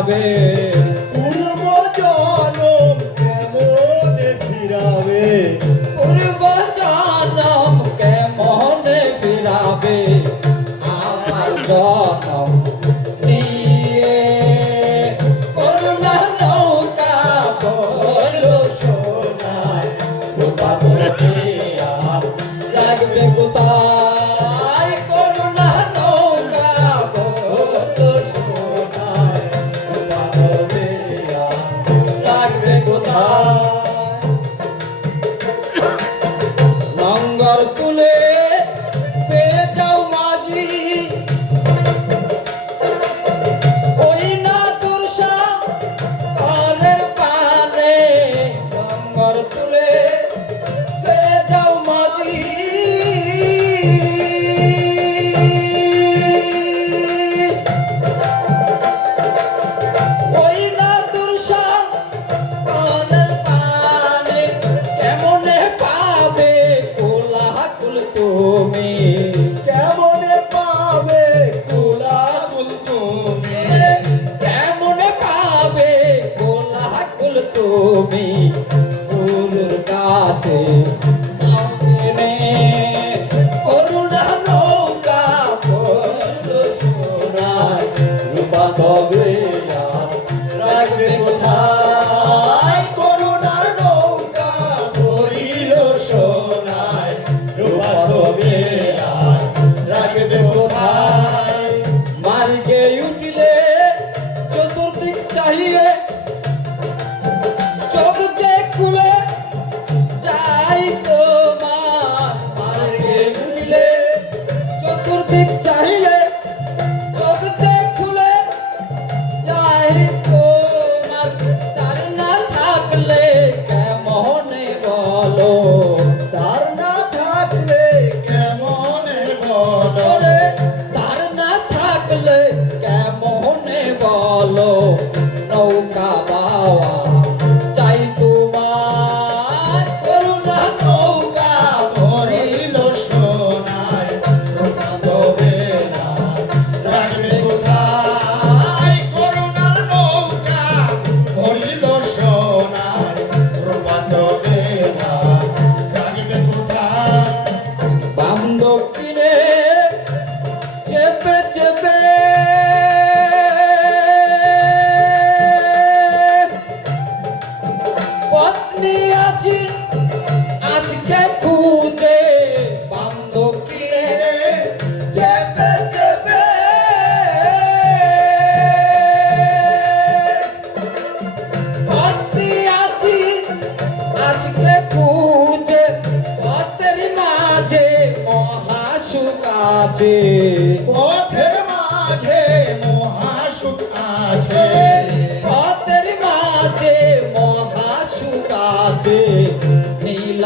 宝贝。 몸에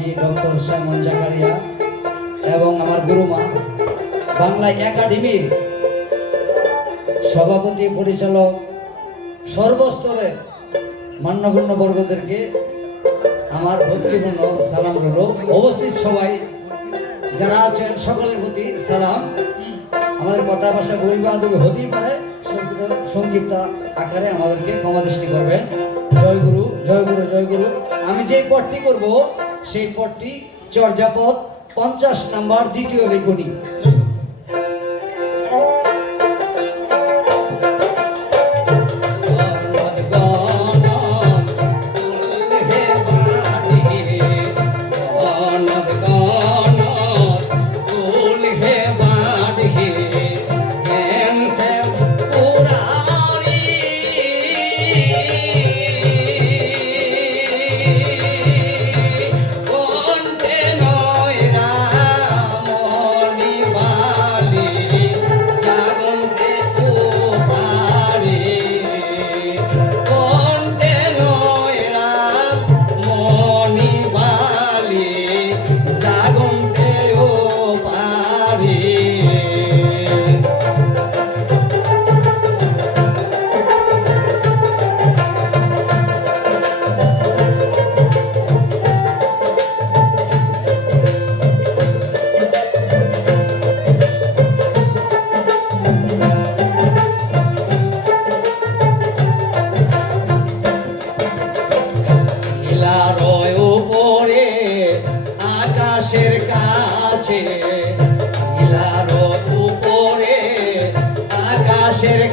হাজি doctor Simon Zakaria এবং আমার গুরুমা, বাংলা একাডেমির সভাপতি পরিচালক সর্বস্তরের মান্যগণ্য বর্গদেরকে আমার ভক্তিপূর্ণ সালাম রইল। অবস্থিত সবাই, যারা আছেন সকলের প্রতি সালাম। আমাদের কথা ভাষা ভুল হতেই পারে, সংক্ষিপ্ত আকারে আমাদেরকে ক্ষমাদৃষ্টি করবেন। জয় গুরু জয় গুরু জয় গুরু। আমি যে পথটি করব সেই পদটি চর্যাপদ পঞ্চাশ নাম্বার দ্বিতীয় লেখনী।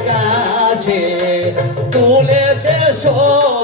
কাছে তুলেছে সব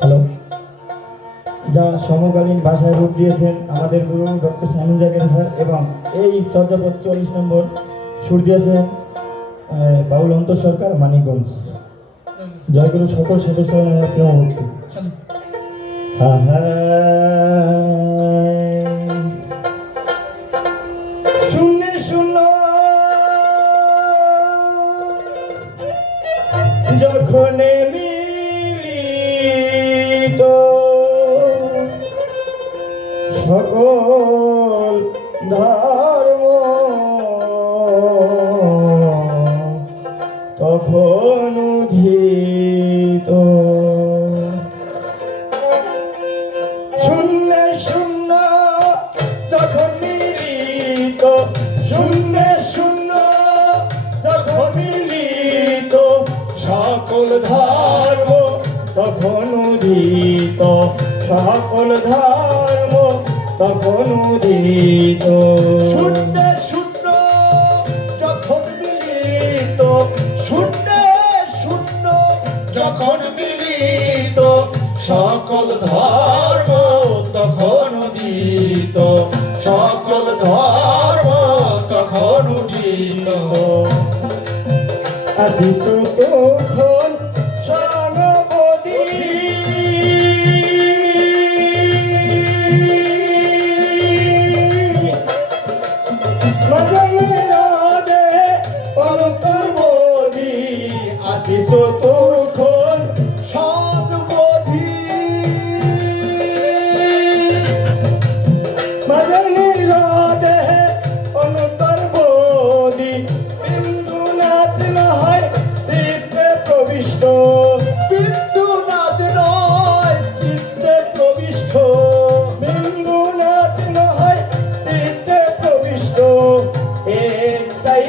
হ্যালো। যা সমকালীন ভাষায় রূপ দিয়েছেন আমাদের গুরু ডক্টর সামিন জাকের স্যার এবং এই চর্যাপদ চল্লিশ নম্বর সুর দিয়েছেন বাউল অন্তর সরকার মানিকগঞ্জ। জয়গুরু সকল সদস্য আমার প্রিয় সকল ধর্ম তখন উদিত। শুদ্ধ শুদ্ধ যখন মিলিত। শুদ্ধ শুদ্ধ যখন মিলিত। সকল ধর্ম তখন উদিত। সকল ধর্ম তখন উদিত। চতুর্খন সদবধি। মাঝের দেহে অনুতর বলি বিন্দু নাথ নয়, চিত্তে প্রবিষ্ট। বিন্দু নাথ নয়, চিত্তে প্রবিষ্ট। বিন্দু নাথ নয়, চিত্তে প্রবিষ্ট। এ তাই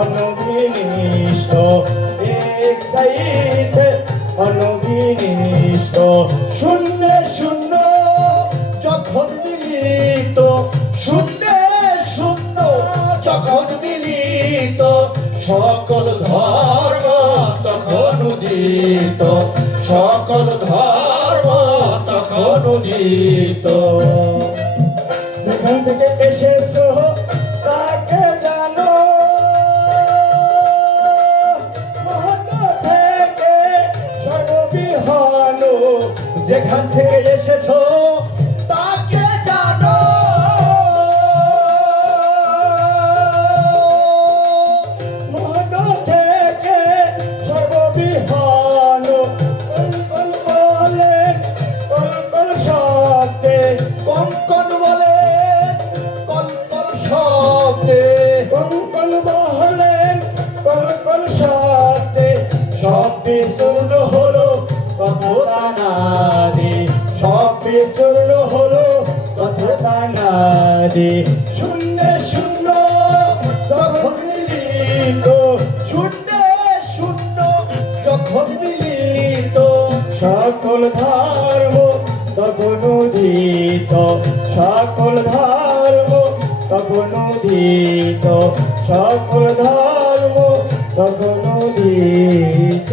অনুগ্রহ তো কাছে শূন্য শূন্য তখন মিলিত। শূন্য শূন্য, যখন মিলিত। সকল ধর্ম তখন উদিত। সকল ধর্ম তখন উদিত। সকল ধর্ম তখন উদিত।